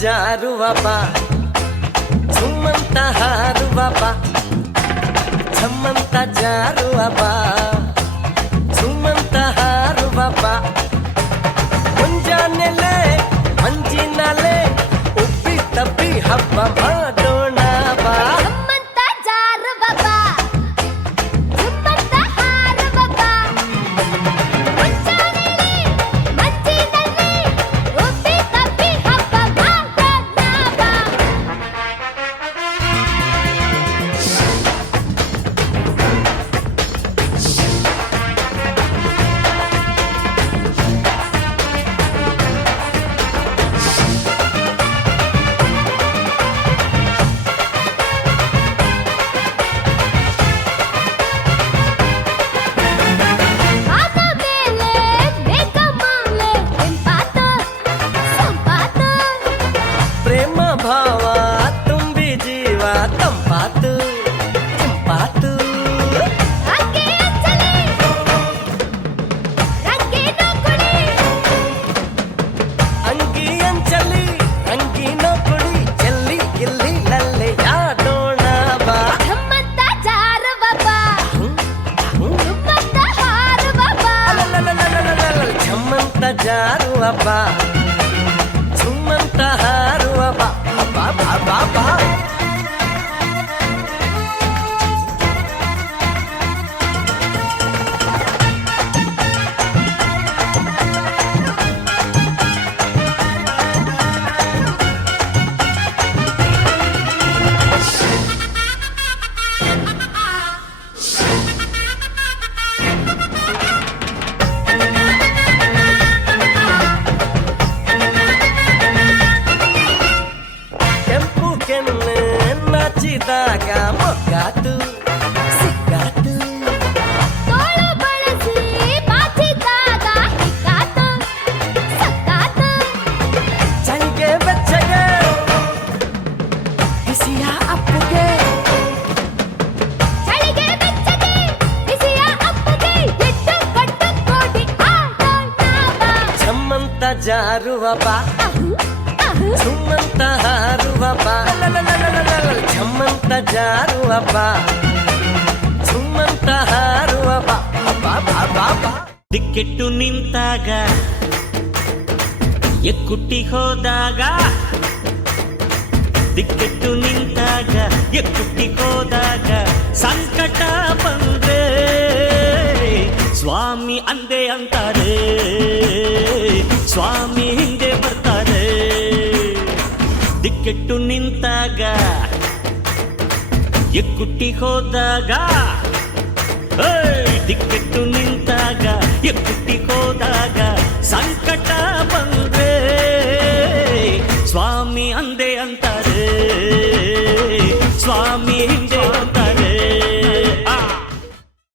ಜಾರುವ ಬಾ ಸುಮ್ಮಂತ ಹಾರುವ ಬಾ ಛಮ್ಮಂತ ಜಾರುವ ಬಾ ಸುಮ್ಮಂತ ಹಾರುವ ಬಾ ಮುಂಜಾನೆಲೆ ಮಂಜಿನಲೆ ಉಪ್ಪಿ ತಪ್ಪಿ ಹಬ್ಬ ಮಾಡೋಣ ಬಾ ಛಮ್ಮಂತ ಜಾರುವ ಬಾ ಸುಮ್ಮಂತ ಹಾರುವ ಬಾ ಮುಂಜಾನೆಲೆ ಮಂಜಿನಲೆ ಉಪ್ಪಿ ತಪ್ಪಿ ಹಬ್ಬ ಮಾಡೋಣ ಬಾ ಆತ ಮೇಲೆ ಮೇಕ ಮಾಲೆ ಎಂಪಾತ ಸಂಪಾತ ಪ್ರೇಮ ಭಾವ ತುಂಬಿ ಜೀವ ತಂಪಾತು ತಂಪಾತು ಅಕ್ಕೆ ಅಂಚಲಿ ರಂಗೇನೋ ಕುಡಿ ಅಂಗಿ ಅಂಚಲಿ ಅಂಗಿನೋ ಕುಡಿ ಚೆಲ್ಲಿ ಗಿಲ್ಲಿ ಲಲ್ಲೆ ಯಾಡೋಣ ಬಾ ಛಮ್ಮಂತ ಜಾರುವ ಬಾ ಸುಮ್ಮಂತ ಹಾರುವ ಬಾ ಛಮ್ಮಂತ ಜಾರುವ ಬಾ ಸುಮ್ಮಂತ ಹಾರುವ ಬಾ ಬಾ ಬಾ ಬಾ ಬಾ ಕೆಂಪು ಕೆನ್ನೆ ನಾಚಿದಾಗ ಮೊಗ್ಗಾತು ಸಿಕ್ಕಾತು ತೋಳು ಬಳಸಿ ಬಾಚಿದಾಗ ಹಿಕ್ಕಾತ ಸಕ್ಕಾತ ಚಳಿಗೆ ಬೆಚ್ಚಗೆ ಬಿಸಿಯ ಅಪ್ಪುಗೆ ಚಳಿಗೆ ಬೆಚ್ಚಗೆ ಬಿಸಿಯ ಅಪ್ಪಗೆ ಎಟ್ಟು ಪಟ್ಟು ಕೋಟಿ ಆಡೋಣ ಬಾ ಛಮ್ಮಂತ ಜಾರುವ ಬಾ ಅಹು ಅಹು ಸುಮ್ಮಂತ ಹಾರುವ ಬಾ ಛಮ್ಮಂತ ಜಾರುವ ಬಾ ಸುಮ್ಮಂತ ಹಾರುವ ಬಾ ಬಾ ಬಾ ಬಾ ಬಾ ದಿಕ್ಕೆಟ್ಟು ನಿಂತಾಗ ಎಕ್ಕುಟ್ಟಿ ಹೋದಾಗ ದಿಕ್ಕೆಟ್ಟು ನಿಂತಾಗ ಎಕ್ಕುಟ್ಟಿ ಹೋದಾಗ ಸಂಕಟ ಬಂದ್ರೆ ಸ್ವಾಮಿ ಅಂದೆ ಅಂತಾರೆ ಸ್ವಾಮಿ ಹಿಂದೆ ಬರ್ತಾರೆ ದಿಕ್ಕೆಟ್ಟು ನಿಂತಾಗ ಎಕ್ಕುಟ್ಟಿ ಹೋದಾಗ ದಿಕ್ಕೆಟ್ಟು ನಿಂತಾಗ ಎಕ್ಕುಟ್ಟಿ ಹೋದಾಗ